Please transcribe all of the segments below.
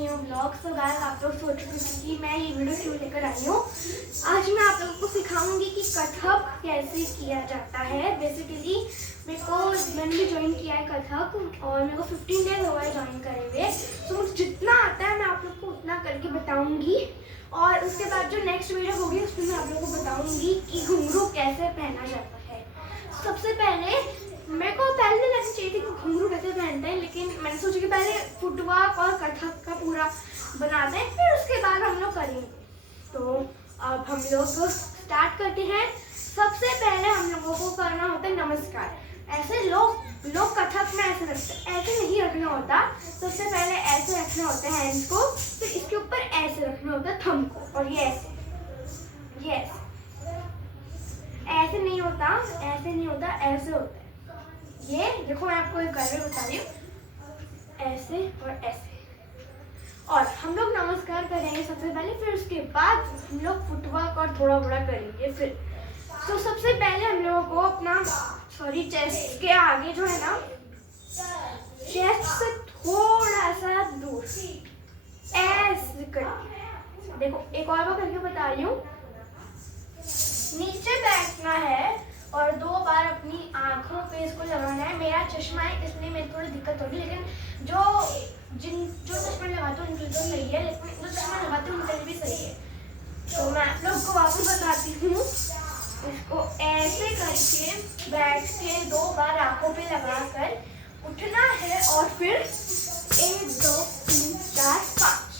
New blog. So guys, आप लोग सोच रहे थे कि मैं ये वीडियो क्यों लेकर आई हूँ। आज मैं आप लोगों को सिखाऊंगी कि कथक कैसे किया जाता है। बेसिकली मैंने भी ज्वाइन किया है कथक और मेरे को 15 डेज हो गए ज्वाइन करे हुए। सो मुझे जितना आता है मैं आप लोग को उतना करके बताऊंगी। और उसके बाद जो नेक्स्ट वीडियो होगी उसमें मैं आप लोगों को बताऊंगी कि घुंघरू कैसे पहना जाता है। सबसे पहले मेरे को पहले लगनी चाहिए थी कि घुंघरू कैसे पहनते हैं, लेकिन मैंने सोचा कि पहले फुटवर्क और कथक का पूरा बनाते हैं, फिर उसके बाद हम लोग करेंगे। तो अब हम लोग स्टार्ट करते हैं। सबसे पहले हम लोगों को करना होता है नमस्कार। ऐसे लोग कथक में ऐसे रखते हैं, ऐसे नहीं रखना होता। सबसे पहले ऐसे रखना होता है हैंड्स को, फिर इसके ऊपर ऐसे रखना होता है थंब को, और ये ऐसे नहीं होता, ऐसे होता है। ये देखो, मैं आपको एक करके बता रही हूँ, ऐसे और ऐसे। और हम लोग नमस्कार करेंगे सबसे पहले, फिर उसके बाद हम लोग फुटवर्क और थोड़ा बड़ा करेंगे। फिर तो सबसे पहले हम लोगों को अपना चेस्ट के आगे जो है ना, चेस्ट से थोड़ा सा दूर ऐसे करेंगे। देखो, एक और बार करके बता रही हूँ। नीचे बैठना है और 2 बार अपनी आंखों पे इसको लगाना है। मेरा चश्मा है इसलिए मेरी थोड़ी दिक्कत होगी, लेकिन जो चश्मा लगाते हैं उनके लिए तो सही है, लेकिन जो चश्मा लगाते हैं उनके लिए भी सही है। तो मैं आप लोग को वापस बताती हूँ। इसको ऐसे करके बैठ के 2 बार आंखों पे लगाकर उठना है, और फिर 1 2 3 4 5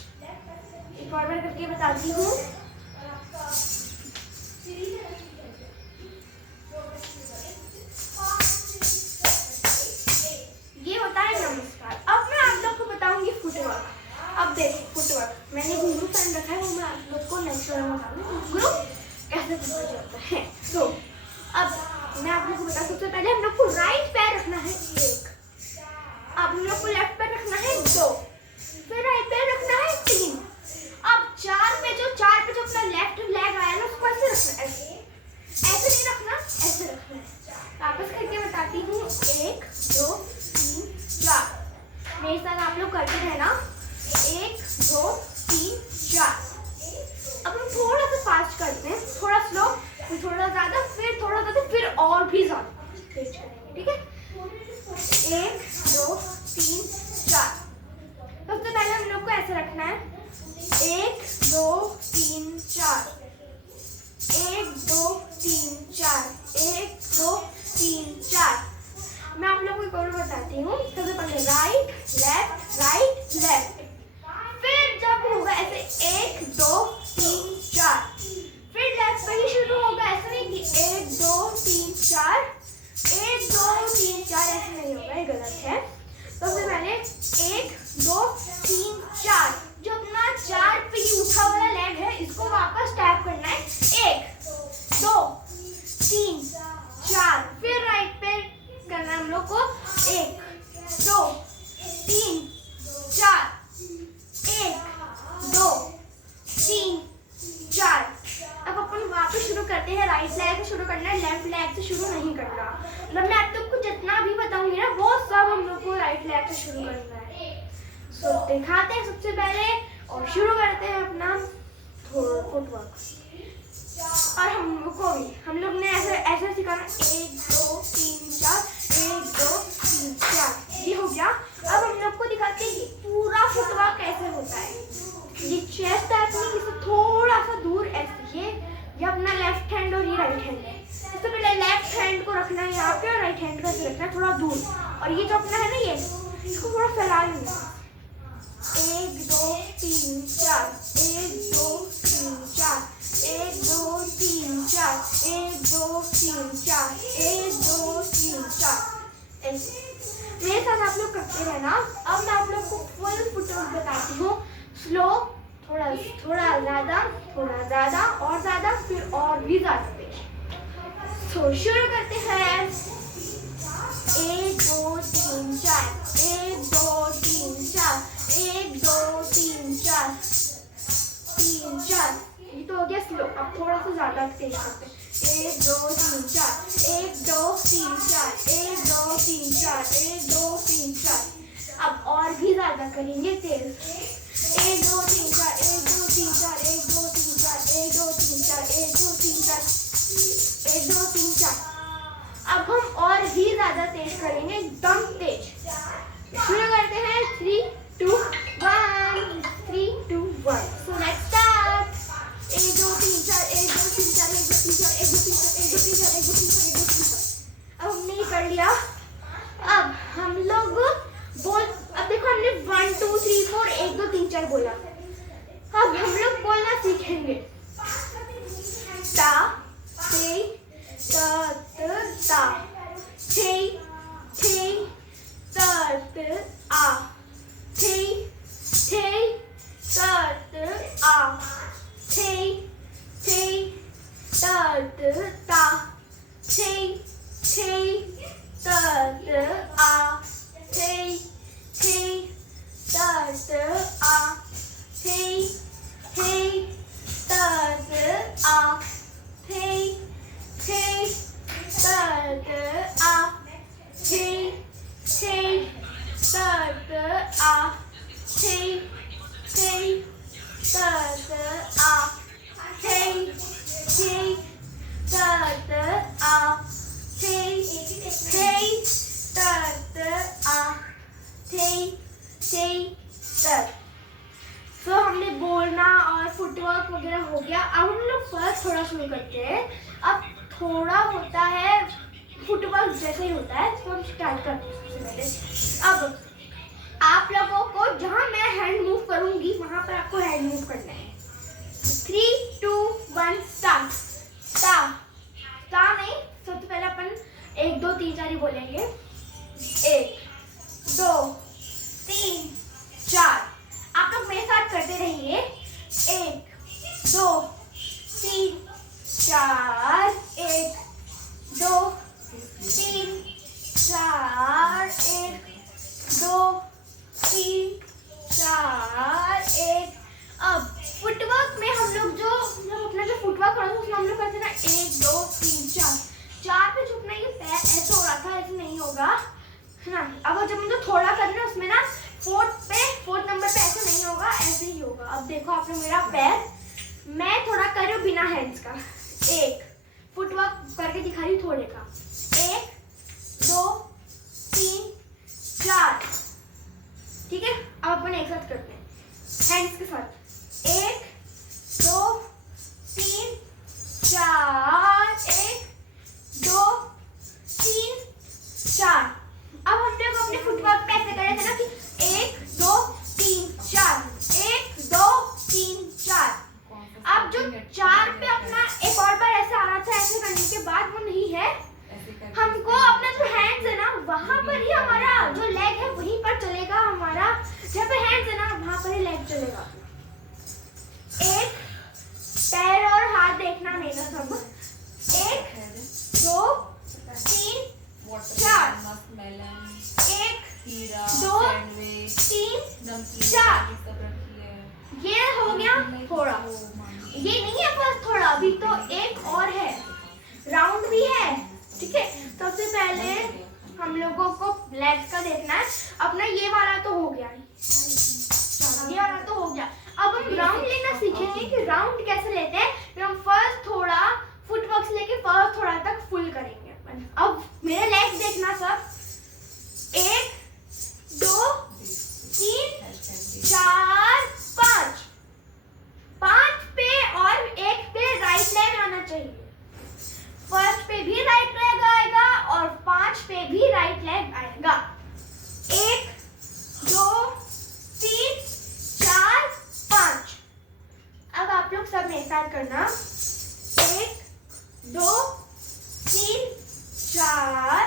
एक और बार करके बताती हूँ। ये होता है नमस्कार। अब मैं आप लोग को बताऊंगी फुटवर्क। अब देखो, फुटवर्क मैंने घुंघरू पहन रखा है, वो मैं आप लोग को नेक्स्ट वीडियो में बताऊंगी घुंघरू कैसे पहना जाता है। तो अब मैं आप लोग को बता, सबसे पहले हम लोग को राइट पैर रखना है 1, अब हम लोग को लेफ्ट पैर रखना है 2, फिर राइट पैर रखना है 3। अब 4 पे जो अपना लेफ्ट लेग आया ना, उसको ऐसे रखना है, ऐसे नहीं रखना, ऐसे रखना है। वापस करके बताती हूँ, 1 2 3 4। मेरे साथ आप लोग करते रहना, 1 2 3 4। अब हम थोड़ा सा फास्ट करते हैं, थोड़ा स्लो, फिर थोड़ा ज्यादा, फिर थोड़ा ज्यादा, फिर और भी ज्यादा तेज करेंगे। ठीक है, 1 2 3 4। सबसे पहले हम लोग को ऐसे रखना है, 1 2 3 4, 1 2 3 4, 1 2 3 4। मैं आप लोगों को और बताती हूँ। सबसे पहले राइट लेफ्ट, फिर जब होगा ऐसे 1 2 3 4, फिर लेफ्ट पे ही शुरू होगा। ऐसे नहीं कि 1 2 3 4, 1 2 3 4, ऐसे नहीं होगा, ये गलत है। सबसे पहले 1 2 3 4, जो अपना 4 पे ही उठा वाला लेग है, इसको वापस टैप करना है, 1 2 3 4, फिर राइट पे करना है हम लोग को, 1 2 3 4, 1 2 3 4। अब अपन वापस शुरू करते हैं। राइट लेग से शुरू करना है, लेफ्ट लेग से शुरू नहीं करना। मतलब मैं आप लोग को जितना भी बताऊंगी ना, वो सब हम लोग को राइट लेग से शुरू करना है। सो दिखाते हैं सबसे पहले, और शुरू करते हैं अपना फुटवर्क। और हम लोग ने ऐसे सिखाना, 1 2 3 4, 1 2 3 4। ये हो गया। अब हम लोग को दिखाते हैं कि पूरा फुटवर्क कैसे होता है। ये चेस्ट है अपनी, इससे थोड़ा सा दूर ऐसे, ये अपना लेफ्ट हैंड और ये राइट हैंड है। सबसे पहले लेफ्ट हैंड को रखना है यहाँ पे, और राइट हैंड को ऐसे रखना है थोड़ा दूर। और ये जो अपना है ना, ये इसको थोड़ा फैला लेना, 1 2 3 4, 1 2 3 4, 1 2 3 4, 1 2 3 4, 1 2 3 4। ऐसे मेरे साथ आप लोग करते रहना। अब मैं आप लोग को फुल फुटवर्क बताती हूँ। स्लो, थोड़ा ज्यादा और ज्यादा, फिर और भी ज्यादा तेज। तो शुरू करते हैं, 1 2 3 4, 1 2 3 4, 1 2 3 4 3 4। ये तो हो गया स्लो। अब थोड़ा सा ज्यादा तेज करते हैं, 1 2 3 4, 1 2 3 4, 1 2 3 4, 1 2 3 4। अब और भी ज्यादा करेंगे तेज, 1 2 3 4 1 2 3 4 1 2 3 4 1 2 3 4 1 2 3 4 1 2 3 4। अब हम और भी ज्यादा तेज करेंगे, एकदम तेज। शुरू करते हैं 3 2 1 3 2 1। So let's start. 1 2 3 4 1 2 3 4 1 2 3 4 1 2 3 4 1 2 3 4 1 2 3 4 1 2 3 4। अब हमने ये कर लिया। अब हम लोग बोल, अब देखो हमने 1 2 3 4 1 2 3 4 बोला। अब हम लोग बोलना सीखेंगे। ता ते त ता, थे थे त आ, थे थे त आ, थे थे त ता, थे थे त आ, थे थे त आ, थे थे त आ, थे थे त आ, थे थे त आ, थे थे त आ, थे थे त आ, थे थे त आ, थे थे त। तो हमने बोलना और फुटवर्क वगैरह हो गया। अब हम लोग फर्स्ट थोड़ा शुरू करते हैं। अब थोड़ा होता है फुटवर्क जैसे ही होता है, तो हम स्टार्ट करते हैं सबसे पहले। अब आप लोगों को जहां मैं हैंड मूव करूंगी वहां पर आपको हैंड मूव करना है। 3 2 1 स्टार्ट। ता ता नहीं, सबसे पहले अपन 1 2 3 4 ही बोलेंगे। 1 2 3 4। आप लोग मेरे साथ करते रहिए। 1 2 3 4 1 2 3 4 1 2 3 4 1। अब फुटवर्क में हम लोग जो अपना जो फुटवर्क करते हैं उसमें हम लोग करते हैं ना 1 2 3 4। 4 पे झुकना, ये पैर ऐसे हो रहा था, ऐसे नहीं होगा, है ना। अब जब हम जो थोड़ा करना है उसमें ना फोर्थ नंबर पे ऐसे नहीं होगा, ऐसे ही होगा। अब देखो आपने मेरा पैर, मैं थोड़ा कर रही हूँ बिना हैंड्स का। 1 फुटवर्क करके दिखा रही हूँ थोड़े का। 1 2 3 4। ठीक है, अब अपन एक साथ करते हैं हैंड्स के साथ। 1 2 3 4 1 2 3 4। अब हम लोग अपने फुटवर्क पे ऐसे कर रहे थे ना कि 1 2 3 4 1 2 3 4। अब जो 4 पे अपना एक और बार ऐसे आ रहा था, ऐसे करने के बाद वो नहीं है, हमको अपना जो हैंड्स है ना वहां पर ही हमारा जो लेग है वहीं पर चलेगा। हमारा जहाँ पे हैंड्स है ना वहां पर ही लेग चलेगा। एक पैर और हाथ देखना नहीं था सब। 1 2 3 4 1 2 3 4। ये हो गया थोड़ा, ये नहीं है बस थोड़ा, अभी तो एक और है, राउंड भी है। ठीक है, सबसे पहले हम लोगों को लेग्स का देखना है। अपना ये वाला तो हो गया, ये वाला तो हो गया। अब हम राउंड लेना सीखेंगे कि राउंड कैसे लेते हैं। फिर हम फर्स्ट थोड़ा फुटवर्क से लेके फर्स्ट थोड़ा तक फुल करेंगे अपन। अब मेरे लेग्स देखना सब। 1 2 3 4 5। 5 पे और 1 पे राइट लेग आना चाहिए। फर्स्ट पे भी राइट लेग आएगा और 5 पे भी राइट लेग आएगा। 1 2 3 4 5। अब आप लोग सब मेरे साथ करना। 1 2 3 4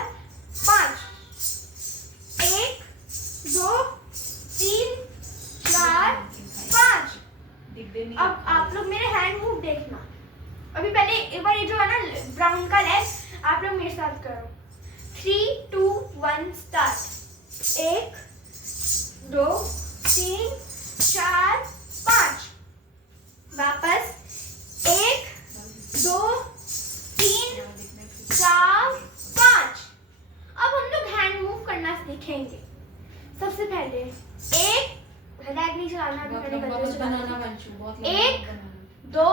5। 1 2 3 4 5। अब आप लोग मेरे हैंड मूव देखना। अभी पहले एक बार ये जो है ना ब्राउन का लेग, आप लोग मेरे साथ करो। 3 2 1 स्टार्ट। 1 2 3 4 5। वापस 1 2 3 4 5। अब हम लोग हैंड मूव करना सीखेंगे। सबसे पहले 1 लेग नहीं चलाना बनाना भी मैंने बहुत गलती से बनाना बनाया। वंशु, बहुत 1 बनाना। 2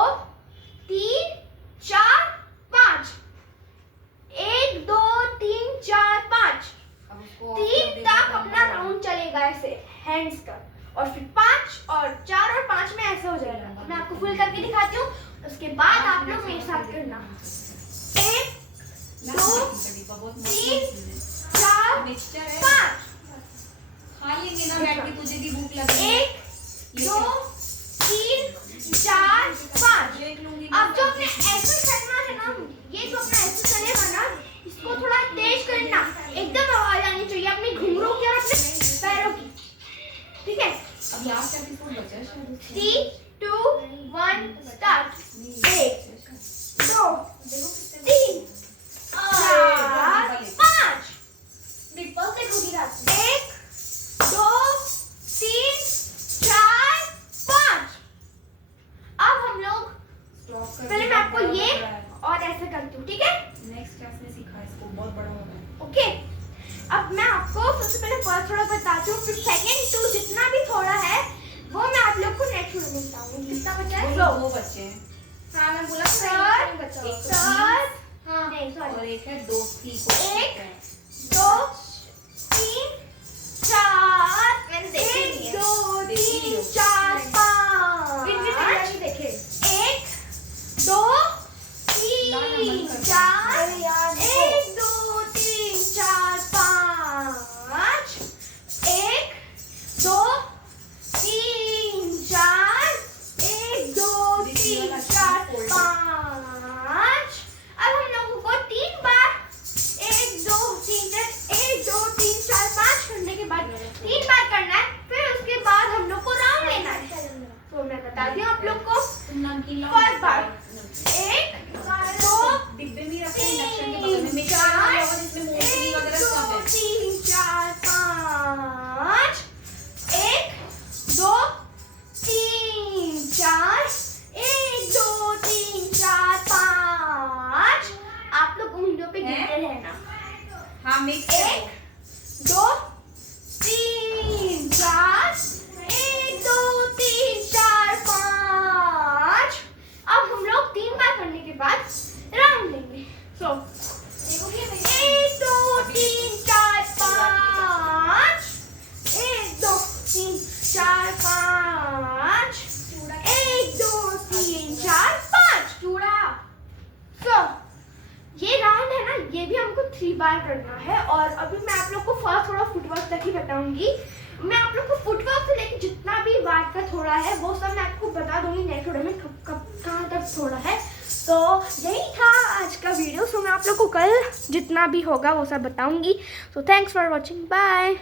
3 4 5 1 2 3 4 5 अब उसको 3 तक अपना राउंड चलेगा ऐसे हैंड्स का, और फिर 5 और 4 और 5 में ऐसे हो जाएगा। मैं आपको फुल करके दिखाती हूँ, उसके बाद आप लोग मेरे साथ करना। 1 2 3 4 मिक्सचर है, 5 खा लेंगे ना बैठ के, तुझे भी भूख लगी। 1 2 3 4 5 देख लूंगी। अब जो अपने ऐसे करना है ना, ये जो अपना ऐसे चलेगा ना, इसको थोड़ा तेज करना, एकदम आवाज आनी चाहिए अपनी घुंघरू की और अपने पैरों की, ठीक है। अब लास्ट एपिसोड बचा है शायद। 3 2 1 स्टार्ट। 1 2 3 4 5 डिम्पल से खुदी रात 1 2 3 4 5। अब हम लोग पहले मैं आपको ये और ऐसे करती हूँ, ठीक है। नेक्स्ट क्लास में सीखा इसको, बहुत बड़ा हो रहा है। ओके, अब मैं आपको सबसे पहले फर्स्ट थोड़ा बताती हूँ, फिर सेकंड टू जितना भी थोड़ा है वो मैं आप लोग को नेक्स्ट वीडियो में बताऊंगी। कितना बचा है? दो बच्चे हैं। हाँ मैं बोला थर्ड, हाँ नहीं और सॉरी, एक है दोस्ती को। 1 2 3 4 मैंने देखे नहीं है। 2 3 4 5 देखे 1 2 3 4 1 2 3 4 5 1 2 3 4 1 2 3 4 5। अब हम लोगों को 3 बार 1 2 3 4 1 2 3 4 5 करने के बाद 3 बार करना है, फिर उसके बाद हम लोग को राउंड लेना है। तो मैं बताती हूँ आप लोग को। नमकीन फर्स्ट बार 1 2 डिब्बे में रखे इंडक्शन के बगल में, मिक्सर वाला होगा जिसमें मूंगफली वगैरह सब है। 3 4 5 1 2 3 4 1 2 3 4 5। आप लोग वीडियो पे गिनते रहना। हाँ मिक्स 1 2 3 4 1 2 3 4 5। अब हम लोग 3 बार करने के बाद राउंड लेंगे। सो 1 2 3 4 5 1 2 3 4 5 1 2 3 4 5 चूड़ा। सो ये राउंड है ना, ये भी हमको 3 बार करना है। और अभी मैं आप लोग को फर्स्ट थोड़ा फुटवर्क तक ही बताऊंगी। मैं आप लोग को फुटवर्क से लेकर जितना भी बात का थोड़ा है वो सब मैं आपको बता दूंगी नेक्स्ट वीडियो में कहाँ तक थोड़ा है। तो यही था आज का वीडियो। सो मैं आप लोग को कल जितना भी होगा वो सब बताऊंगी। So thanks for watching, bye.